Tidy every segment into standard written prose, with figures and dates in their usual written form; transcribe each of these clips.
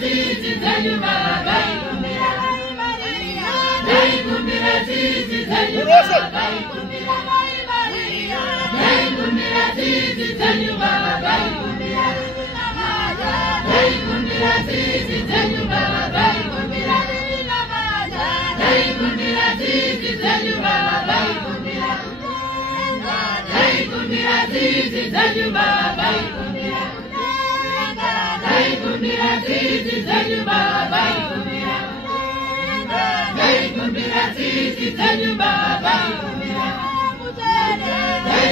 zizi zenyu baba ikumbira. Ikumbira zizi zenyu baba ikumbira. Ikumbira zizi zenyu baba ikumbira. Ikumbira zizi zenyu baba ikumbira. Ikumbira zizi zenyu baba ikumbira. Ikumbira zizi zenyu baba ikumbira. Ikumbira zizi zenyu baba ikumbira. Ikumbira zizi zenyu baba ikumbira.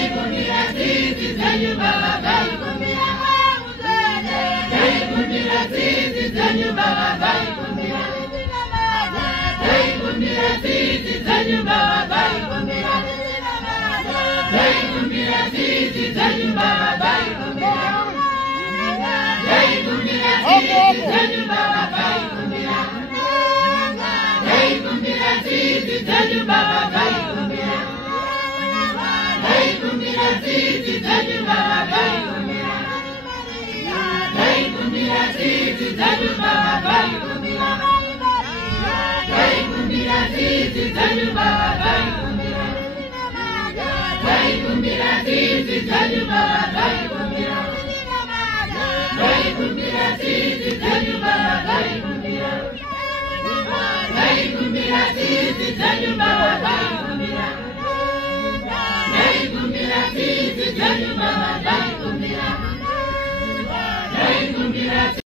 Ikumbira zizi zenyu baba ikumbira. Ikumbira zizi zenyu baba ikumbira. Ikumbira zizi zenyu baba ikumbira. Ikumbira zizi zenyu baba ikumbira. Ikumbira zizi zenyu baba ikumbira. Ikumbira zizi zenyu baba ikumbira. Ikumbira zizi zenyu baba ikumbira. Ikumbira zizi zenyu baba ikumbira. Ikumbira zizi zenyu baba ikumbira. Ikumbira zizi zenyu baba ikumbira.